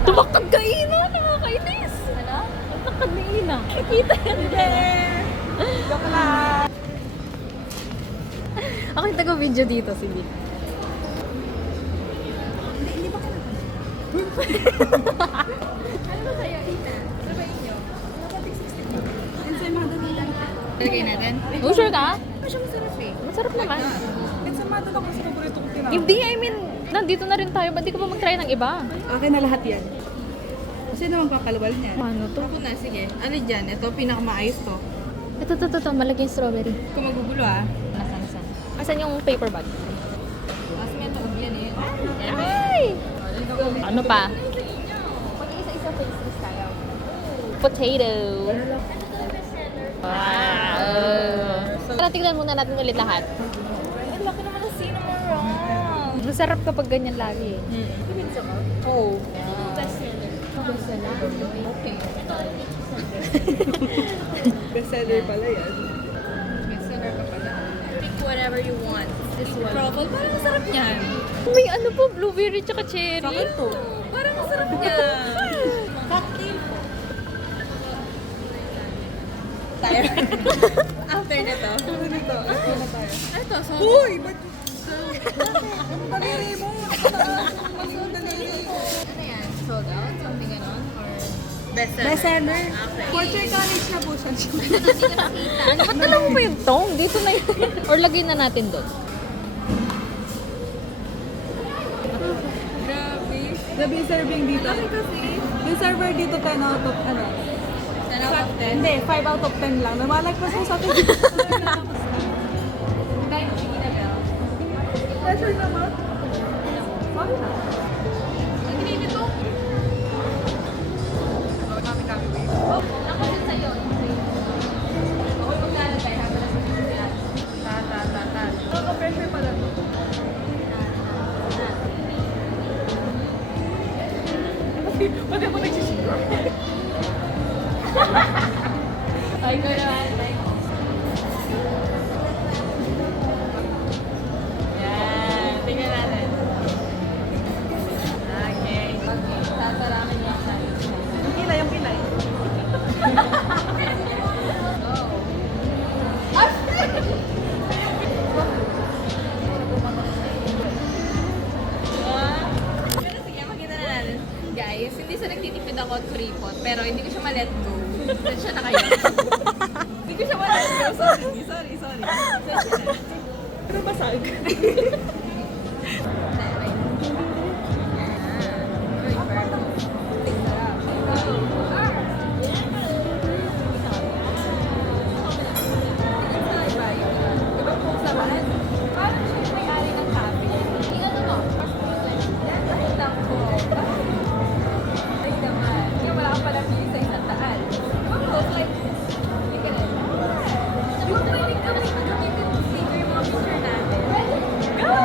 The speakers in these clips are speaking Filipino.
Tumaktag ka, Ina! Nakakainis! Ano? Tumaktag ni Ina. Nakita yan there! Joke lang! Ako yung taga-video dito, si Vic. Hindi ba ka na? Ano ba sa'yo, Ina? Ano ba inyo? Ano ba 360? Ensaymada nila. Lagay natin? Oh, sure ka? Siya masarap eh. Masarap naman. Ensaymada lang kasi paborito kong tinapay. Hindi, I mean, nandito na rin tayo. Ba't di ka pa mag-try ng iba? Akin na lahat yan. Kasi naman kakalawal niya. Ano to? Ako na, sige. Ano dyan? Ito, pinakamaayos to. Ito. Malaki yung strawberry. Kung magugulo ah. Nasaan? Asan yung paper bag? Tapos may taog yan eh. Ay! Ano pa? Mag-isa-isa pastries tayo. Potato. Wow! Tara, tignan muna natin ulit lahat. Ang laki naman ng cinnamon roll. Masarap kapag ganyan lagi. Oo. Okay. Bestseller pala yan. Bestseller ka pala. Pick whatever you want. This one. Truffle, parang masarap yan. May ano po, blueberry tsaka cherry. Parang masarap yan. Cocktail po. Tayo. After na to. Ano nito? Ano na tayo? Ito, so... Uy! Ba't? Ang daliri mo! Ang daliri mo! Ano yan? Sold out? Something ganon? Or... Bestseller? Bestseller. Portrait college na po siya. Ano ba't dala mo ba yung tong? Dito na yun. Or lagay na natin doon. Grabe. Sabi yung serving dito. Kasi... Yung server dito 10 out of ano? 10 out of 10? Hindi, 5 out of 10 lang. Namalagpas mo sa atin. Pleasure naman. Sorry na. Ang ginili to? Kami-kami wait. Ako din sa'yo. Ako yung maglalagay habang nasa sila. Ta. Pressure pala to. Pati ako nagsisira. Ay, ko naman. Yan. Tingnan natin. Okay. Tatarakan niya tayo. Yung kilay. Pero sige, makita na natin. Guys, hindi sa nagtitipid ako at kuripot, pero hindi ko siya ma-let go. Saan siya na kayo? Hindi ko siya ma-let go. Sorry. Pero basag. Go!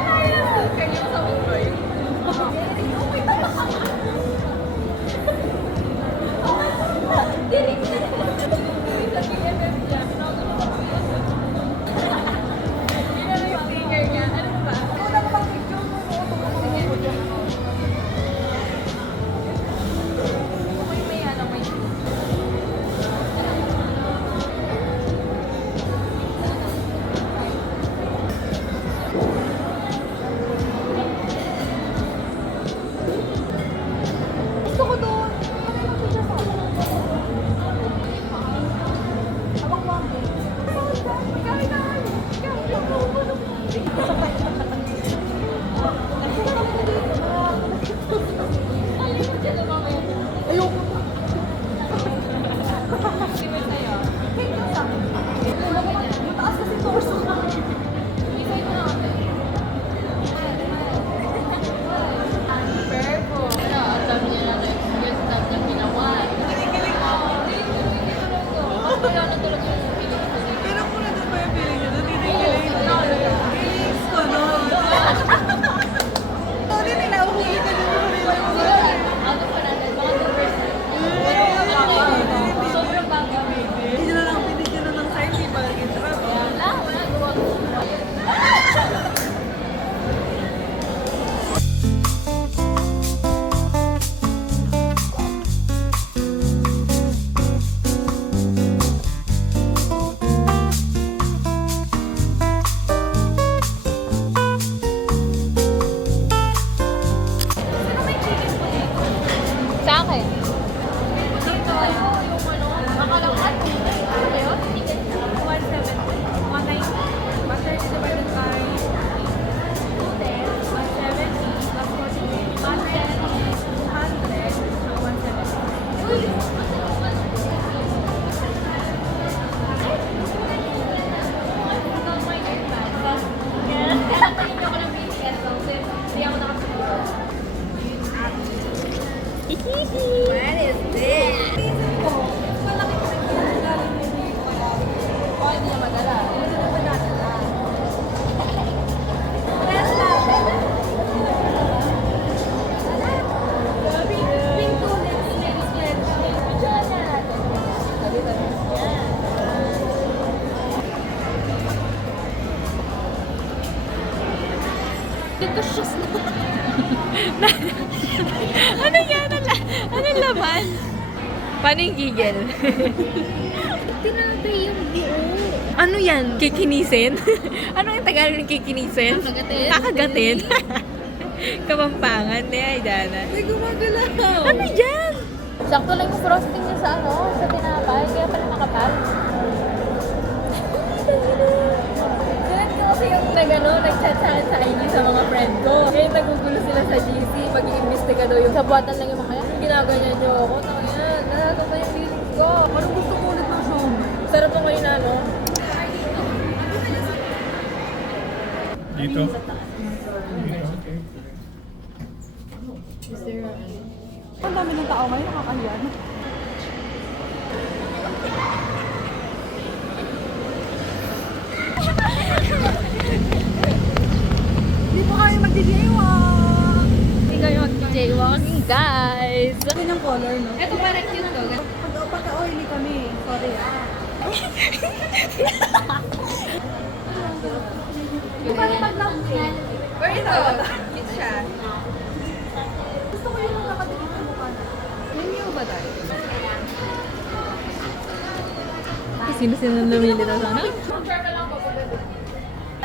What is this? Oh, hindi na madala. Delicious na. Ano yan? Anong laman? Paano yung gigil? Tinatay yung buo. Ano yan? Kikinisin? Ano yung Tagalog ng kikinisin? Kakagatin. Kakagatin? Kapampangan ni Aidana. Ay, gumagalaw. Ano yan? Sakto lang yung frosting niya sa sa tinapay. Kaya pala makapal. Ganun ko kasi yung nag-chat sa akin sa IG sa mga friend ko. Ngayon nagugulo sila sa GC. Mag-iimbestiga daw yung kabuatan lang yung mga yan. Ginaganyan niyo ako. Tangan, nalato pa yung feelings ko. Parang gusto ko ulit ng siomay. Sarap mo ngayon na, no? Dito? Ang dami ng tao ngayon, nakakahiya. Hindi po kami mag-jaywalk. Hindi kayo mag-jaywalking, guys. Yan yung color, no? Ito parang cute to. Pagka-oily kami. Sorry ah. Paano mag-love Or ito, cute siya. Gusto ko yung nakadikit sa mukha na. Yung new ba tayo? Sino-sino lumilitaw sana?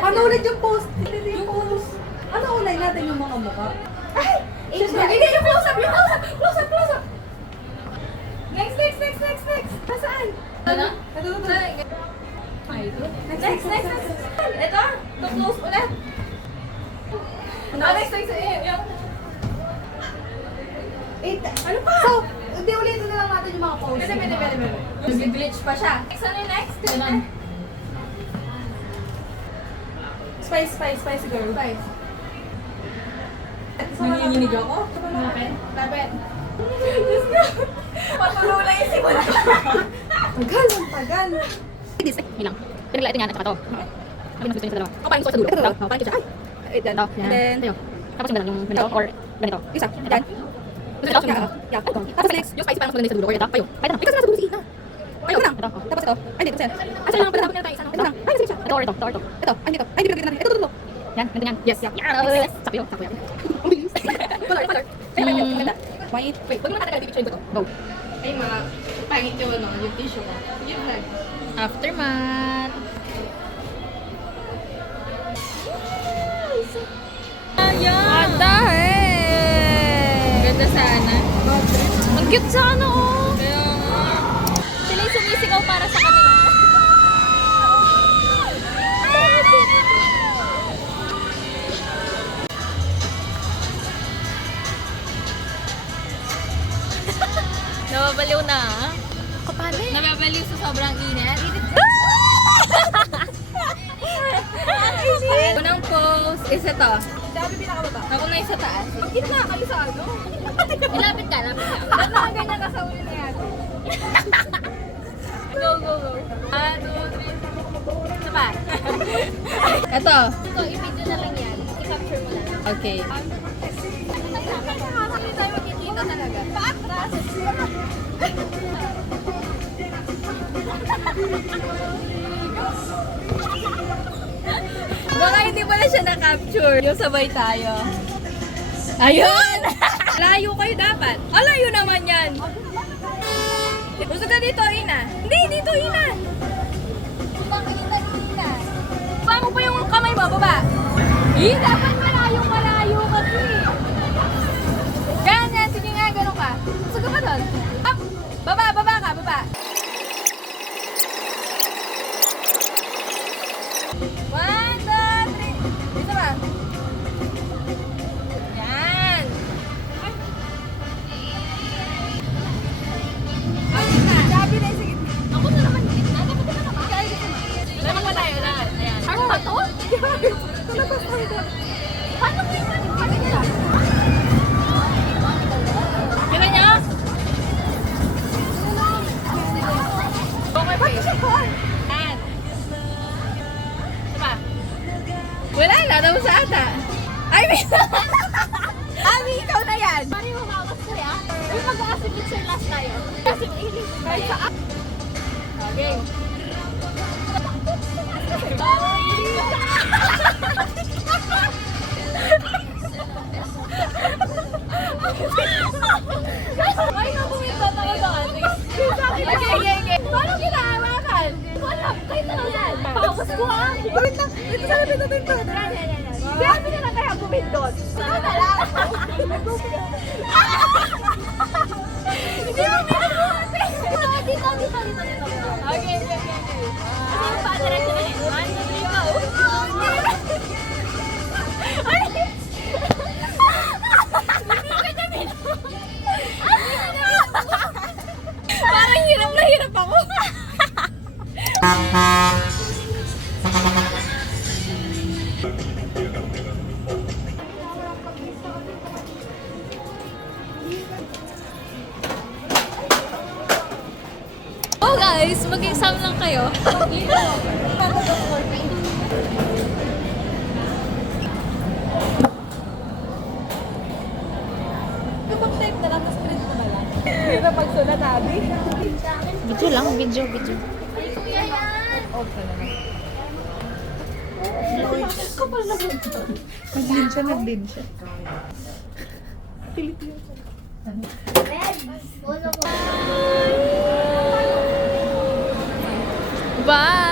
Ano ulit yung post? Hindi yung post. Ano ulay natin yung mga mukha? Ay! Siyempre, hindi yung close up! Yung close up! Close up! Close up! Next! Nasaan? Ano? Ito. Next! Ito? To close ulit. Next! Yung... Ano pa? So, hindi ulitin na lang natin yung mga post. Pwede. Nag-glitch pa siya. Next, ano yung next? Spice girl. Spice. Nanginginig ako? Lapit. Let's go. Patulo lang yung simula. Tagal. This, hilang. Pinaglaitin yan at saka to. Sabi mas gusto niya sa dalawa. O, parang gusto sa dulo. Ito. O, parang cute siya. Ay! Ito. And then, Ito. Tapos yung ganun, yung ganito, or ganito. isa. Yan. Gusto ito, yung Yeah. Tapos next, yung spicy parang mas maganda sa dulo. Or ito, payo. Payo na. Ikaw sa dulo si Ina. Payo. Ito lang. Ito. Tapos ito. Ay, hindi. Tapos yan. Asa lang, pala tayo isa. Ito lang. Ay, nasa siya. Ito or ito. Ito. Ay, dito. Ay, dito. Ito. Yan, ganito yan. Yes. Yeah. Yes. Sapo yan. Color. Ay, maganda. White. Wait, wag mo na tatagal, picture ko to. Go. Ay, mga pangit yung ano, yung tissue ko. Yung vlog. Aftermath. What the heck? Ganda sana. Ang cute sana, oh. Kaya nga. Sila yung sumisigaw para sa kanila. Nababaliw na. Kapali. Nababaliw sa sobrang init. Unang pose is ito. Sabi pinakababa. Ako na yung sa taas. Pag gitna kayo sa ano? Lapit ka. Ba't nakaganyan ka sa uli ni ate? Go. 1, 2, 3. Isa pa. Ito. Ito, i-video na lang yan. I-capture mo na lang. Okay. Hindi tayo magkikita talaga. Paatras! Baka hindi pala siya na-capture. Yung sabay tayo. Ayun! Layo kayo dapat. Layo naman yan. Gusto ka dito, Ina? Hindi, dito, Ina. Baba mo pa yung kamay mo, baba. Dapat malayo kasi. Yan, sige nga, ganun ka. Gusto ka ba doon? Up! Baba ka, baba. 1, 2, 3. Dito ba? Yan. Sabi na sige. Ako na naman yung gitna. Dapat ka naman. Laman ba tayo lahat? Ayan. Shark ba to? Ay, nabumitot ako doon. Okay. Paano kinahawakan? Wala, kayo na lang. Paus ko ah. Wait lang. Ito sana pinatay ko. Yan. Sabi na lang kaya bumindot. Ikaw na lang. Hindi mo binabuhat eh. Dito. Okay. Ano yung pa-direction na yun? 1, 2, 3, go. Ay! Hindi ka na binabuhat. Parang hirap na hirap ako. Oh guys, mag-exam lang kayo. Kapag type na lang, tapos print mo na lang. Hindi na pagsulat, Abi. Video lang, video. Kuya yan. Okay na lang. Kapal na ganito. Nag-din siya. Bye!